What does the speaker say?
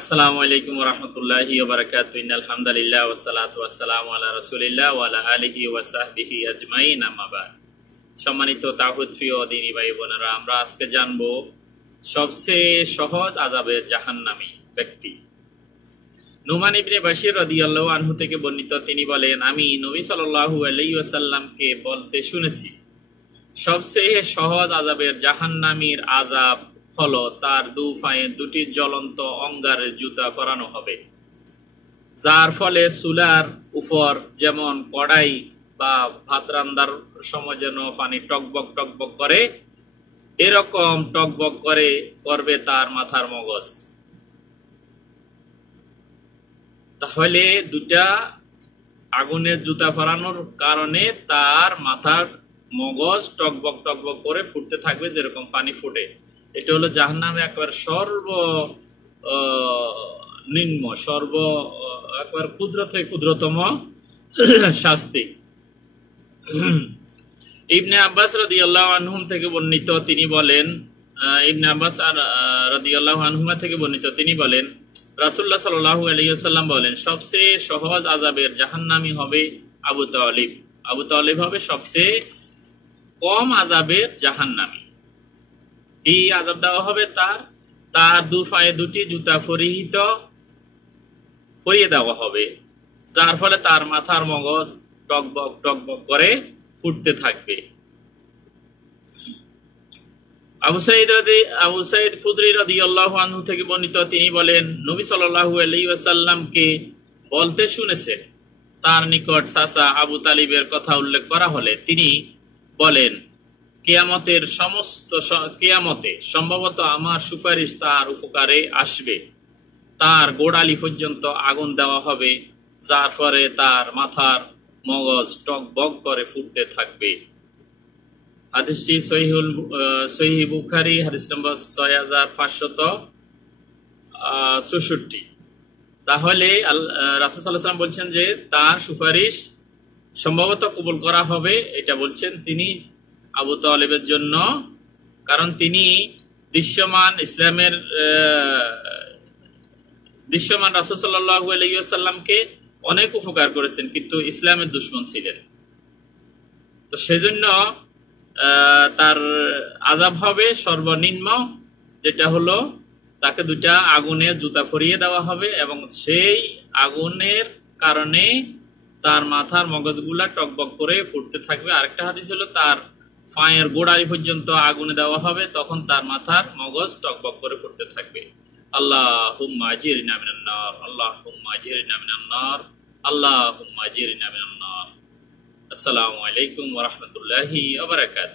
আসসালামু আলাইকুম ওয়া রাহমাতুল্লাহি ওয়া বারাকাতুহু ইন্নাল হামদালিল্লাহ ওয়াস সালাতু ওয়াস সালামু আলা রাসূলিল্লাহ ওয়া আলা আলিহি ওয়া সাহবিহি আজমাইন আম্মা বাদ। সম্মানিত তাওহীদ প্রিয় দ্বীনী ভাই বোনেরা, আমরা আজকে জানব সবচেয়ে সহজ আযাবের জাহান্নামী ব্যক্তি। নুমান ইবনে বাশির রাদিয়াল্লাহু আনহু থেকে বর্ণিত, তিনি বলেন, আমি নবী সাল্লাল্লাহু আলাইহি ওয়াসাল্লামকে বলতে শুনেছি, সবচেয়ে সহজ আযাবের জাহান্নামীর আযাব হলো তার দু পায়ে দুটি জ্বলন্ত অঙ্গারের জুতা পরানো হবে, যার ফলে চুলার উপর যেমন কড়াই বা ভাত রান্নার সময় যেন পানি টকবক টকবক করে, এরকম টকবক করে করবে তার মাথার মগজ। তাহলে দুটা আগুনের জুতা পরানোর কারণে তার মাথার মগজ টকবক টকবক করে ফুটতে থাকবে, যেরকম পানি ফুটে। এটা হলো জাহান্নামে একবার নিম্ন একবার ক্ষুদ্র থেকে ক্ষুদ্রতম শাস্তি। ইবনে আব্বাস রাদিয়াল্লাহু আনহুম থেকে বর্ণিত, তিনি বলেন, ইবনে আব্বাস রাদিয়াল্লাহু আনহুমা থেকে বর্ণিত, তিনি বলেন, রাসূলুল্লাহ সাল্লাল্লাহু আলাইহি ওয়াসাল্লাম বলেন, সবচেয়ে সহজ আযাবের জাহান্নামী হবে আবু তালিব। আবু তালিব হবে সবচেয়ে কম আযাবের জাহান্নামী। এই আযাব দেওয়া হবে তার দু পায়ে দুটি জুতা পরিয়ে দেওয়া হবে, যার ফলে তার মাথার মগজ টকবক টকবক করে ফুটতে থাকবে। আবু সাঈদ খুদরি রাদিয়াল্লাহু আনহু থেকে বর্ণিত, তিনি বলেন, নবী সাল্লাল্লাহু আলাইহি ওয়াসাল্লামকে বলতে শুনেছেন, তার নিকট চাচা আবু তালিবের কথা উল্লেখ করা হলে তিনি বলেন, কিয়ামতে সম্ভবত আমার সুপারিশ তার উপকারে আসবে, তার গোড়ালি পর্যন্ত আগুন দেওয়া হবে, যার ফলে তার মাথার মগজ টকবক করে ফুটতে থাকবে। হাদিসটি সহিহ বুখারী, হাদিস নম্বর 6564। তাহলে রাসূল সাল্লাল্লাহু আলাইহি ওয়াসাল্লাম বলছেন যে তার সুপারিশ সম্ভবত কবুল করা হবে, এটা বলছেন তিনি আবু তালিবের জন্য, কারণ তিনি দৃশ্যমান রাসূল সাল্লাল্লাহু আলাইহি ওয়াসাল্লামকে অনেক উপকার করেছেন, কিন্তু ইসলামের দুশমন ছিলেন। তো সেজন্য তার আযাব হবে সর্বনিম্ন, যেটা হলো তাকে দুটা আগুনের জুতা পরিয়ে দেওয়া হবে, এবং সেই আগুনের কারণে তার মাথার মগজগুলা টকবক করে ফুটতে থাকবে। আরেকটা হাদিস হলো তার পায়ের গোড়ালি পর্যন্ত আগুনে দেওয়া হবে, তখন তার মাথার মগজ টকবক করে ফুটতে থাকবে। আল্লাহুম্মা আজিরনা মিনান নার, আল্লাহুম্মা আজিরনা মিনান নার, আল্লাহুম্মা আজিরনা মিনান নার। আসসালামু আলাইকুম ওয়া রাহমাতুল্লাহি ওয়া বারাকাতুহু।